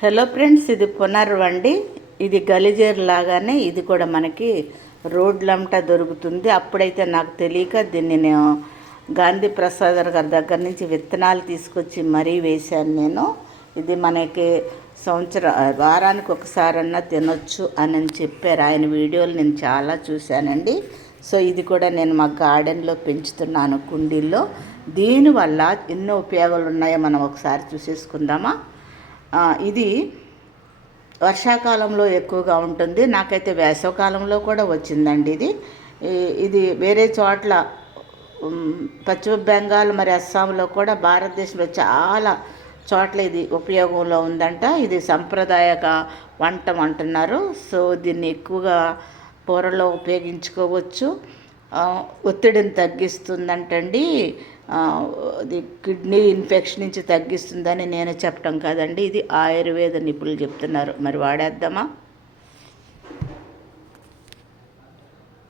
Hello friends ఇది పునర్వండి. ఇది గలిజేరు లాగానే ఇది కూడా మనకి రోడ్లంట దొరుకుతుంది. అప్పుడైతే నాకు తెలియక దీన్ని నేను గాంధీ ప్రసాద్ గారి దగ్గర నుంచి విత్తనాలు తీసుకొచ్చి మరీ వేశాను నేను. ఇది మనకి సంవత్సర వారానికి ఒకసారన్నా తినొచ్చు అని చెప్పారు. ఆయన వీడియోలు నేను చాలా చూశానండి. సో ఇది కూడా నేను మా గార్డెన్లో పెంచుతున్నాను కుండీల్లో. దీనివల్ల ఎన్నో ఉపయోగాలు ఉన్నాయో మనం ఒకసారి చూసేసుకుందామా? ఇది వర్షాకాలంలో ఎక్కువగా ఉంటుంది. నాకైతే వేసవకాలంలో కూడా వచ్చిందండి ఇది. ఇది వేరే చోట్ల పశ్చిమ బెంగాల్ మరి అస్సాంలో కూడా భారతదేశంలో చాలా చోట్ల ఇది ఉపయోగంలో ఉందంట. ఇది సాంప్రదాయక వంట అంటున్నారు. సో దీన్ని ఎక్కువగా కూరలో ఉపయోగించుకోవచ్చు. ఒత్తిడిని తగ్గిస్తుందంటండి. అది కిడ్నీ ఇన్ఫెక్షన్ నుంచి తగ్గిస్తుందని నేను చెప్పడం కాదండి. ఇది ఆయుర్వేద నిపుణులు చెప్తున్నారు. మరి వాడేద్దామా?